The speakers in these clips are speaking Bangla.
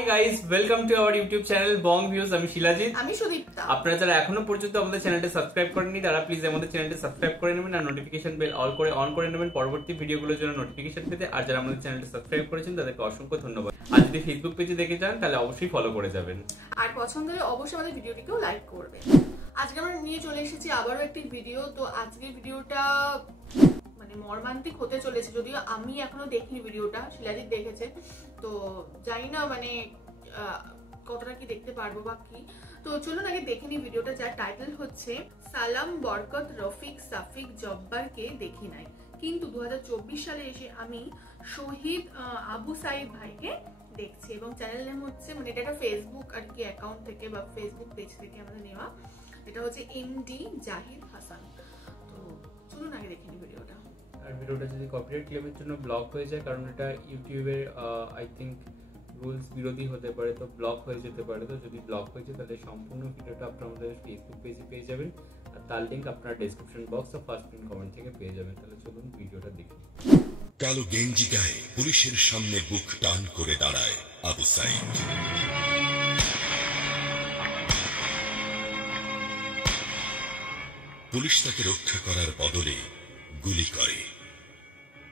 Hi guys, welcome to our YouTube channel Bong views. আমি শিলাজিৎ, আমি সুদীপ্তা। আপনারা যারা এখনো পর্যন্ত আমাদের চ্যানেলটা সাবস্ক্রাইব করেননি তারা প্লিজ আমাদের চ্যানেলটা সাবস্ক্রাইব করে নেবেন আর নোটিফিকেশন বেল অন করে নেবেন পরবর্তী ভিডিওগুলোর জন্য নোটিফিকেশন পেতে। আর যারা আমাদের চ্যানেলটা সাবস্ক্রাইব করেছেন তাদেরকে অসংখ্য ধন্যবাদ। আর যদি ফেসবুক পেজে দেখে যান তাহলে অবশ্যই ফলো করে যাবেন আর পছন্দ হলে অবশ্যই আমাদের ভিডিওটিকেও লাইক করবেন। আজকে আমরা নিয়ে চলে এসেছি আবারও একটি ভিডিও। তো আজকের ভিডিওটা মানে মর্মান্তিক হতে চলেছে, যদিও আমি এখনো দেখিনি ভিডিওটা, শিলাজিৎ দেখেছে। তো জানি না মানে কতটা কি দেখতে পারবো বা কি। তো চলুন আগে দেখে নিই ভিডিওটা, যার টাইটেল হচ্ছে সালাম, বরকত, রফিক, সাফিক, জব্বারকে দেখি নাই, কিন্তু 2024 সালে এসে আমি শহীদ আবু সাইদ ভাইকে দেখছি। এবং চ্যানেল নেম হচ্ছে, মানে এটা একটা ফেসবুক আর কি অ্যাকাউন্ট থেকে বা ফেসবুক পেজ থেকে আমাদের নেওয়া। এটা হচ্ছে এমডি জাহিদ হাসান। তো চলুন আগে দেখে নিই ভিডিওটা। আর ভিডিওটা যদি কপিরাইট ক্লেমের জন্য ব্লক হয়ে যায়, কারণ এটা ইউটিউবের আই থিঙ্ক রুলস বিরোধী হতে পারে, তো ব্লক হয়ে যেতে পারে। তো যদি ব্লক হয়ে যায় তাহলে সম্পূর্ণ ভিডিওটা আপনারা আমাদের ফেসবুক পেজে পেয়ে যাবেন, আর তার লিঙ্ক আপনারা ডেসক্রিপশন বক্স আর ফার্স্ট পিন কমেন্ট থেকে পেয়ে যাবেন। তাহলে চলুন ভিডিওটা দেখি। কালো গেঞ্জি গায়ে পুলিশের সামনে বুক টান করে দাঁড়ায় আবু সাইদ। পুলিশ তাকে রক্ষা করার বদলে গুলি করে।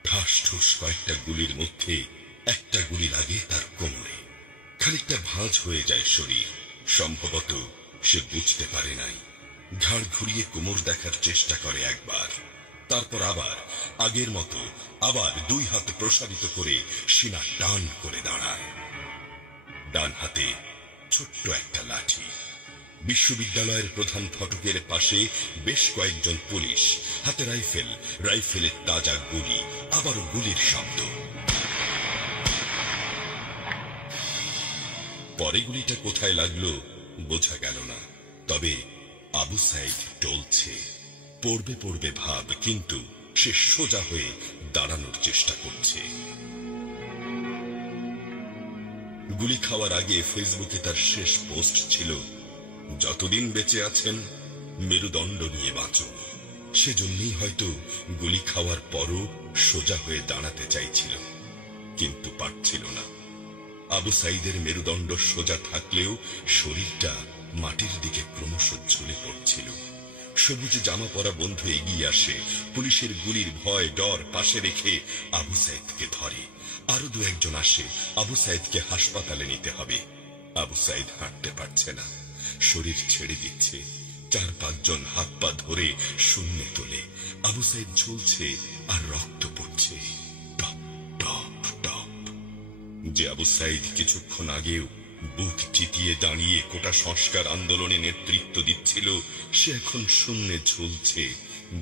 ঠাস ঠুস কয়েকটা গুলির মধ্যে একটা গুলি লাগে তার কোমরে। খানিকটা ভাঁজ হয়ে যায় শরীর। সম্ভবত সে বুঝতে পারে নাই। ঘাড় ঘুরিয়ে কোমর দেখার চেষ্টা করে একবার, তারপর আবার আগের মতো আবার দুই হাত প্রসারিত করে সিনা টান করে দাঁড়ায়। ডান হাতে ছোট্ট একটা লাঠি। বিশ্ববিদ্যালয়ের প্রধান ফটকের পাশে বেশ কয়েকজন পুলিশ, হাতে রাইফেলের তাজা গুলি, আবারও গুলির শব্দ। পরে গুলিটা কোথায় লাগলো বোঝা গেল না, তবে আবু সাইদ টলছে। পড়বে ভাব, কিন্তু সে সোজা হয়ে দাঁড়ানোর চেষ্টা করছে। গুলি খাওয়ার আগে ফেসবুকে তার শেষ পোস্ট ছিল, যতদিন বেঁচে আছেন মেরুদণ্ড নিয়ে বাঁচুন। সেজন্যই হয়তো গুলি খাওয়ার পরও সোজা হয়ে দাঁড়াতে চাইছিল, কিন্তু পারছিল না। আবু সাইদের মেরুদণ্ড সোজা থাকলেও শরীরটা মাটির দিকে ক্রমশ ঝুলে পড়ছিল। সবুজ জামা পরা বন্ধু এগিয়ে আসে, পুলিশের গুলির ভয় ডর পাশে রেখে আবু সাইদকে ধরে। আরো দু একজন আসে, আবু সাইদকে হাসপাতালে নিতে হবে। আবু সাইদ হাঁটতে পারছে না, শরীর ছেড়ে দিচ্ছে। 4-5 জন হাত পা ধরে শূন্যে তোলে। আবু সাইদ ঝুলছে আর রক্ত পড়ছে টপ টপ টপ। যে আবু সাইদ কিছুক্ষণ আগেও বুক চিতিয়ে দাঁড়িয়ে কোটা সংস্কার আন্দোলনে নেতৃত্ব দিচ্ছিল, সে এখন শূন্যে ঝুলছে,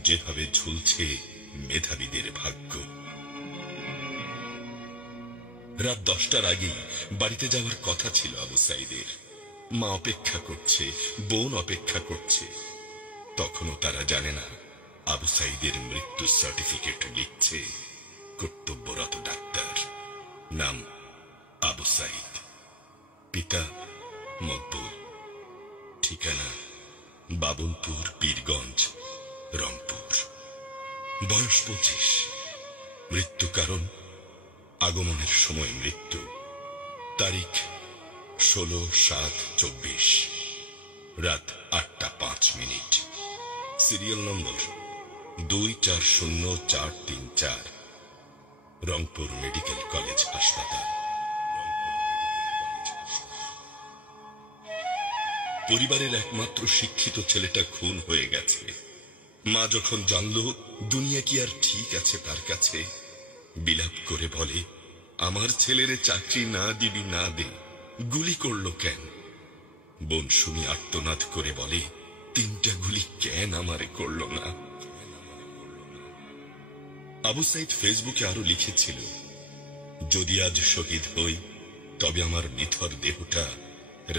যেভাবে ঝুলছে মেধাবীদের ভাগ্য। রাত 10টার আগেই বাড়িতে যাওয়ার কথা ছিল আবু সাইদের। মা অপেক্ষা করছে, বোন অপেক্ষা করছে। তখনও তারা জানে না আবু সাইদের মৃত্যু সার্টিফিকেট লিখছে কর্তব্যরত ডাক্তার। নাম আবু সাইদ, পিতা মকবুল, ঠিকানা বাবুলপুর, পীরগঞ্জ, রংপুর। বয়স 25। মৃত্যু কারণ আগমনের সময় মৃত্যু। তারিখ 16/7/24, রাত 8টা 5 minute. Serial number 240434, Rangpur medical college হাসপাতাল। পরিবারের একমাত্র শিক্ষিত ছেলেটা খুন হয়ে গেছে। মা যখন জানলো দুনিয়া কি আর ঠিক আছে তার কাছে, বিলাপ করে বলে, আমার ছেলের চাকরি না দিবি না দে, গুলি করলো কেন? বোন শুনি আর্তনাদ করে বলে, 3টা গুলি কেন আমারে করলো না? আবু সাইদ ফেসবুকে আরো লিখেছিল, যদি আজ শহীদ হই তবে আমার নিথর দেহটা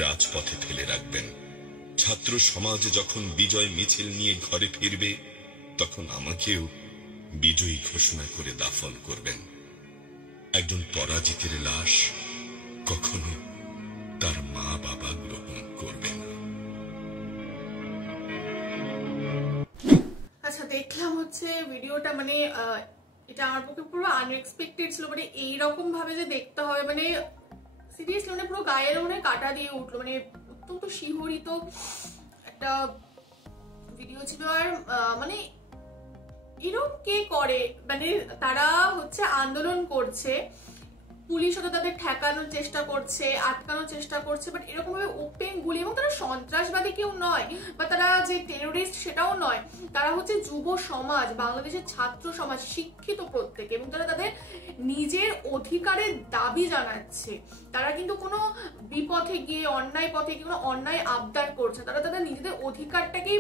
রাজপথে ফেলে রাখবেন। ছাত্র সমাজ যখন বিজয় মিছিল নিয়ে ঘরে ফিরবে তখন আমাকেও বিজয়ী ঘোষণা করে দাফন করবেন। একজন পরাজিতের লাশ কখনো তার মা বাবা গ্রহণ করবে না। আচ্ছা, দেখলাম হচ্ছে ভিডিওটা, মানে এটা আমার পক্ষে পুরো আনএক্সপেক্টেড ছিল। মানে এইরকম ভাবে যে দেখতে হবে, মানে সিরিয়াসলি মানে পুরো গায়ের মনে কাটা দিয়ে উঠলো, মানে অত্যন্ত শিহরিত একটা ভিডিও ছিল। আর মানে এরকম কে করে, মানে তারা হচ্ছে আন্দোলন করছে, পুলিশ হয়তো তাদের ঠেকানোর চেষ্টা করছে, আটকানোর চেষ্টা করছে, বাট এরকম ভাবে ওপেন গুলি, এবং তারা সন্ত্রাসবাদী কেউ নয় বা তারা যে টেরোরিস্ট সেটাও নয়, তারা হচ্ছে যুব সমাজ, বাংলাদেশের ছাত্র সমাজ, শিক্ষিত প্রত্যেকে, এবং তারা তাদের নিজের অধিকারের দাবি জানাচ্ছে। তারা কিন্তু কোনো বিপথে গিয়ে অন্যায় পথে গিয়ে কোনো অন্যায় আবদার করছে, তারা তাদের নিজেদের অধিকারটাকেই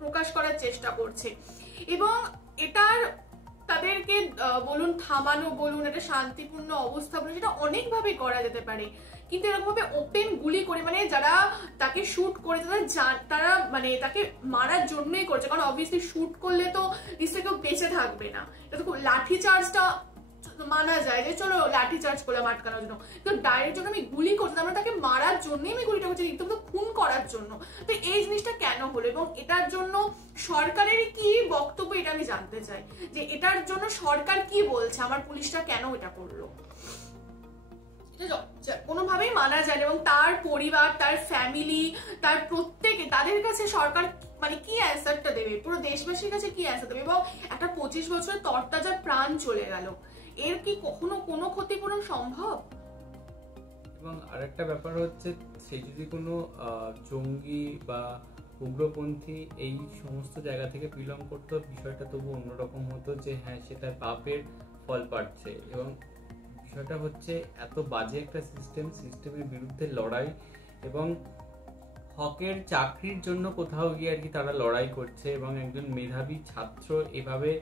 প্রকাশ করার চেষ্টা করছে। এবং এটার তাদেরকে বলুন থামানো বলুন, একটা শান্তিপূর্ণ অবস্থা বলুন, সেটা অনেকভাবে করা যেতে পারে, কিন্তু এরকম ভাবে ওপেন গুলি করে, মানে যারা তাকে শুট করেছে তারা মানে তাকে মারার জন্যই করছে, কারণ অবভিয়াসলি শুট করলে তো নিশ্চয়ই কেউ বেঁচে থাকবে না। এটা তো খুব লাঠি চার্জটা মানা যায় যে চলো লাঠি চার্জ করলাম আটকানোর জন্য, তো ডাইরেক্ট যখন আমি গুলি করছি আমরা তাকে মারার জন্যই আমি গুলিটা করছি, একদম তো খুন করার জন্য। তো এই জিনিসটা কেন হলো এবং এটার জন্য সরকারের কি বক্তব্য এটা আমি জানতে চাই, যে এটার জন্য সরকার কি বলছে, আমার পুলিশটা কেন এটা করলো। কোনোভাবেই মানা যায় না, এবং তার পরিবার, তার ফ্যামিলি, তার প্রত্যেকে, তাদের কাছে সরকার মানে কি অ্যান্সারটা দেবে, পুরো দেশবাসীর কাছে কি অ্যান্সার দেবে। এবং একটা 25 বছরের তরতাজা প্রাণ চলে গেল, এর কি কখনো কোনো ক্ষতিপূরণ সম্ভব? এবং আরেকটা ব্যাপার হচ্ছে, সে যদি কোনো জঙ্গি বা উগ্রপন্থী এই সমস্ত জায়গা থেকে বিলং করতো, বিষয়টা তবু অন্যরকম হতো, যে হ্যাঁ সে তার পাপের ফল পাচ্ছে। এবং বিষয়টা হচ্ছে এত বাজে একটা সিস্টেমের বিরুদ্ধে লড়াই, এবং হকের চাকরির জন্য কোথাও গিয়ে আর কি তারা লড়াই করছে, এবং একজন মেধাবী ছাত্র এভাবে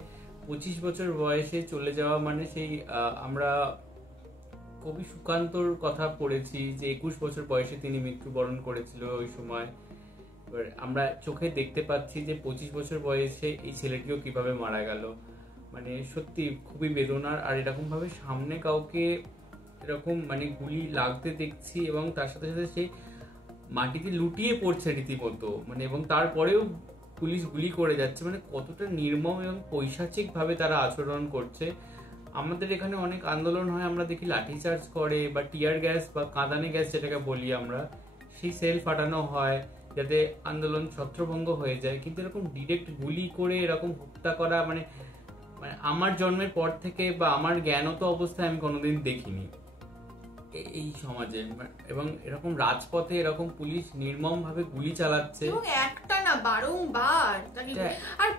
25 বছর বয়সে চলে যাওয়া, মানে সেই আমরা কবি সুকান্তর কথা পড়েছি যে 21 বছর বয়সে তিনি মৃত্যুবরণ করেছিল ওই সময়। এবার আমরা চোখে দেখতে পাচ্ছি যে 25 বছর বয়সে এই ছেলেটিও কিভাবে মারা গেল, মানে সত্যি খুবই বেদনার। আর এরকম ভাবে সামনে কাউকে এরকম মানে গুলি লাগতে দেখছি, এবং তার সাথে সাথে সে মাটিতে লুটিয়ে পড়ছে রীতিমতো, মানে এবং তারপরেও পুলিশ গুলি করে যাচ্ছে, মানে কতটা নির্মম এবং পৈশাচিক ভাবে তারা আচরণ করছে। আমাদের এখানে অনেক আন্দোলন হয়, আমরা দেখি লাঠিচার্জ করে বা টিয়ার গ্যাস বা কাঁদানে গ্যাস যেটাকে বলি আমরা, সেই সেল ফাটানো হয় যাতে আন্দোলন ছত্রভঙ্গ হয়ে যায়। কিন্তু এরকম ডিরেক্ট গুলি করে এরকম হত্যা করা, মানে আমার জন্মের পর থেকে বা আমার জ্ঞানত অবস্থায় আমি কোনোদিন দেখিনি এই সমাজে। এবং এরকম রাজপথে এরকম পুলিশ নির্মম ভাবে গুলি চালাচ্ছে, এবং একটা না বারংবার। আর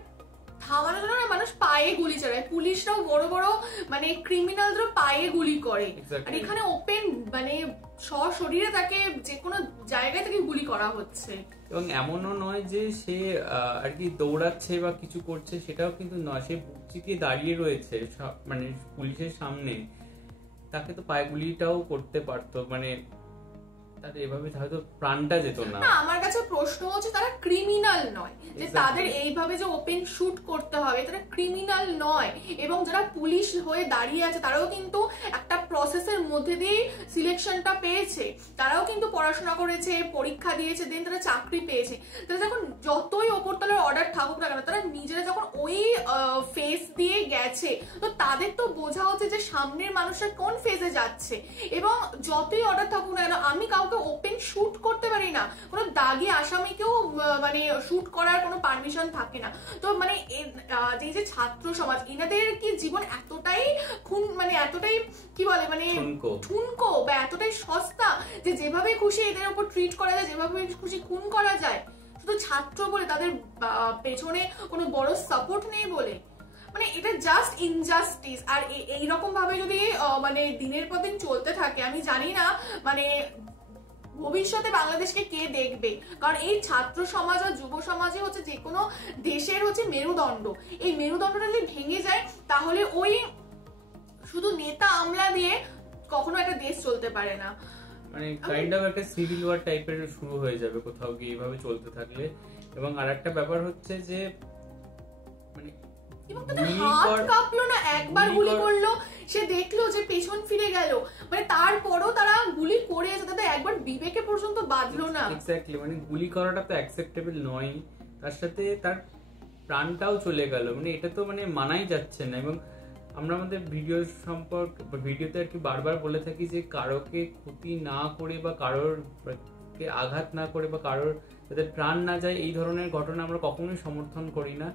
থামানোর জন্য না মানুষ পায়ে গুলি চালায়, পুলিশরাও বড় বড় মানে ক্রিমিনালদেরও পায়ে গুলি করে। আর এখানে ওপেন মানে সশরীরে তাকে যে কোনো জায়গায় থেকে গুলি করা হচ্ছে। এবং এমনও নয় যে সে আর কি দৌড়াচ্ছে বা কিছু করছে, সেটাও কিন্তু নয়, সে বুক চিতিয়ে দাঁড়িয়ে রয়েছে মানে পুলিশের সামনে, তাকে তো পায়ে গুলিটাও করতে পারতো, মানে তাদের এভাবে হয়তো প্রাণটা যেত না। আমার কাছে প্রশ্ন হচ্ছে তারা ক্রিমিনাল নয়, যে তাদের এইভাবে যে ওপেন শুট করতে হবে, তারা ক্রিমিনাল নয়। এবং যারা পুলিশ হয়ে দাঁড়িয়ে আছে তারাও কিন্তু একটা প্রসেসের মধ্যে দিয়ে সিলেকশনটা পেয়েছে, তারাও কিন্তু পড়াশোনা করেছে, পরীক্ষা দিয়েছে, দেন তারা চাকরি পেয়েছে। তারা যখন যতই ওপরতলার অর্ডার থাকুক না কেন, তারা নিজেরা যখন ওই ফেস দিয়ে গেছে, তো তাদের তো বোঝা হচ্ছে যে সামনের মানুষের কোন ফেজে যাচ্ছে। এবং যতই অর্ডার থাকুক না কেন, আমি কাউকে ওপেন শুট করতে পারি না, কোনো দাগি আসামিকেও মানে শুট করার কোনো পারমিশন থাকে না। তো মানে এই যে ছাত্র সমাজ, এনাদের কি জীবন এতটাই মানে এতটাই কি বলে মানে ঠুনকো বা এতটাই সস্তা যে যেভাবে খুশি এদের উপর ট্রিট করা যায়, যেভাবে খুশি খুন করা যায়, শুধু ছাত্র বলে, তাদের পেছনে কোনো বড় সাপোর্ট নেই বলে, মানে এটা জাস্ট ইনজাস্টিস। আর এইরকম ভাবে যদি মানে দিনের পর দিন চলতে থাকে, আমি জানি না মানে ভবিষ্যতে বাংলাদেশকে কে দেখবে। কারণ এই ছাত্র সমাজ আর যুব সমাজে হচ্ছে যে কোনো দেশের হচ্ছে মেরুদণ্ড। এই মেরুদণ্ডটা যদি ভেঙে যায়, তাহলে ওই শুধু নেতা আমলা দিয়ে কখনো একটা দেশ চলতে পারে না, মানে কাইন্ড অফ একটা সিভিল ওয়ার টাইপের শুরু হয়ে যাবে কোথাও গিয়ে এইভাবে চলতে থাকলে। এবং আরেকটা ব্যাপার হচ্ছে যে মানে এবং তাদের হাত কাঁপলো না, একবার গুলি করলো, সে দেখলো যে পেছন ফিরে গেল, মানে তারপরও তারা গুলি করে আছে, তাদের একবার বিবেকে পর্যন্ত বাঁধলো না। এক্স্যাক্টলি, মানে গুলি করাটা তো অ্যাকসেপ্টেবল নয়, তার সাথে তার প্রাণটাও চলে গেল, মানে এটা তো মানে মানাই যাচ্ছে না। এবং আমরা আমাদের ভিডিও সম্পর্কে ভিডিওতে আর কি বারবার বলে থাকি যে কারোকে ক্ষতি না করে বা কারোরকে আঘাত না করে বা কারোর যাদের প্রাণ না যায় এই ধরনের ঘটনা আমরা কখনোই সমর্থন করি না।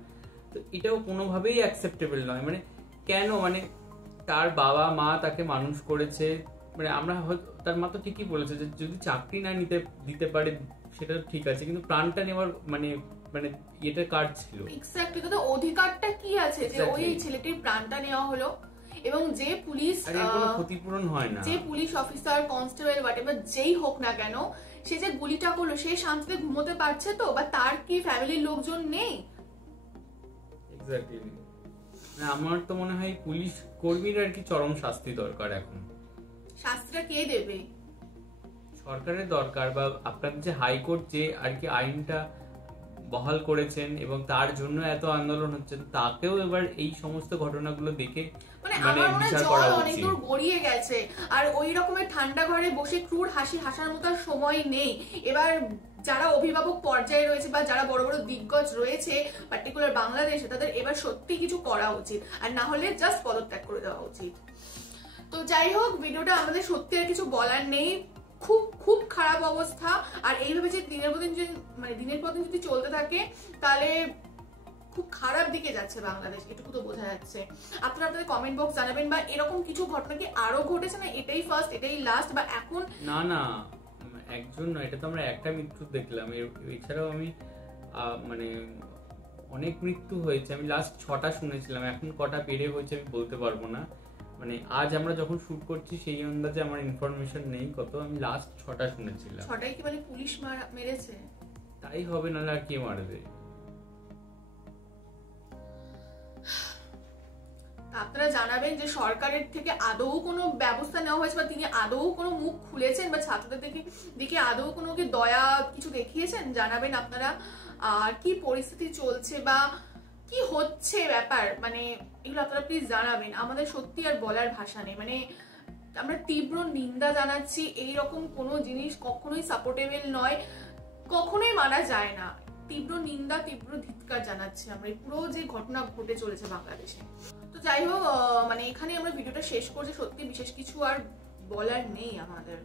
তো এটাও কোনোভাবেই অ্যাকসেপ্টেবল নয়। মানে কেন, মানে তার বাবা মা তাকে মানুষ করেছে, মানে আমরা তার মা তো ঠিকই বলেছে যে যদি চাকরি না দিতে পারে সেটা ঠিক আছে, কিন্তু প্রাণটা নেওয়ার মানে এটা কার ছিল? এক্স্যাক্টলি, তো অধিকারটা কি আছে যে ওই ছেলেটির প্রাণটা নেওয়া হলো এবং যে পুলিশ কোনো ক্ষতিপূরণ হয় না, যে পুলিশ অফিসার কনস্টেবল হোয়াটএভার যেই হোক না কেন সে যে গুলিটা করলো সে শান্তিতে ঘুমোতে পারছে তো, বা তার কি ফ্যামিলির লোকজন নেই? এক্স্যাক্টলি, আমার তো মনে হয় পুলিশ কর্মীর আর কি চরম শাস্তি দরকার। এখন শাস্তিটা কে দেবে? সরকারের দরকার, বা আপনাদের যে হাইকোর্ট যে আর কি আইনটা বহাল করেছেন এবং তার জন্য এত আন্দোলন হচ্ছে, তাকেও এবার এই সমস্ত ঘটনাগুলো দেখে মানে আমার মনে হয় জল অনেক দূর গড়িয়ে গেছে, আর ওই রকমের ঠান্ডা ঘরে বসে ক্রুর হাসি হাসার মতো সময় নেই। এবার যারা অভিভাবক পর্যায়ে রয়েছে বা যারা বড় বড় দিগ্গজ রয়েছে পার্টিকুলার বাংলাদেশে, তাদের এবার সত্যি কিছু করা উচিত, আর না হলে জাস্ট পদত্যাগ করে দেওয়া উচিত। তো যাই হোক, ভিডিওটা আমাদের সত্যি আর কিছু বলার নেই, খুব খুব খারাপ অবস্থা। আর এইভাবে যে দিনের পর দিন যদি চলতে থাকে তাহলে খুব খারাপ দিকে যাচ্ছে বাংলাদেশ, এটুকু তো বোঝা যাচ্ছে। আপনারা আপনাদের কমেন্ট বক্স জানাবেন, বা এরকম কিছু ঘটনা কি আরো ঘটেছে, না এটাই ফার্স্ট, এটাই লাস্ট, বা এখন? না একজন নয়, এটা তো আমরা একটা মৃত্যু দেখলাম, এছাড়াও আমি মানে অনেক মৃত্যু হয়েছে। আমি লাস্ট 6টা শুনেছিলাম, এখন কটা বেড়ে হয়েছে আমি বলতে পারবো না। মানে আজ আমরা যখন শুট করছি সেই আন্দাজে আমার ইনফরমেশন নেই কত, আমি লাস্ট 6টা শুনেছিলাম। 6টাই কি মানে পুলিশ মেরেছে? তাই হবে, না আর কে মারবে? আপনারা জানাবেন যে সরকারের থেকে আদৌ কোনো ব্যবস্থা নেওয়া হয়েছে, বা তিনি আদৌ কোনো মুখ খুলেছেন, বা ছাত্রদের দিকে আদৌ কোনো কি দয়া কিছু দেখিয়েছেন? জানাবেন আপনারা। আর কি পরিস্থিতি চলছে বা কি হচ্ছে ব্যাপার, মানে এগুলো আপনারা প্লিজ জানাবেন। আমাদের সত্যি আর বলার ভাষা নেই, মানে আমরা তীব্র নিন্দা জানাচ্ছি। এইরকম কোনো জিনিস কখনোই সাপোর্টেবল নয়, কখনোই মানা যায় না। তীব্র নিন্দা, তীব্র ধিক্কার জানাচ্ছি আমরা এই পুরো যে ঘটনা ঘটে চলেছে বাংলাদেশে। তো যাই হোক, মানে এখানে আমরা ভিডিওটা শেষ করছি। সত্যি বিশেষ কিছু আর বলার নেই আমাদের।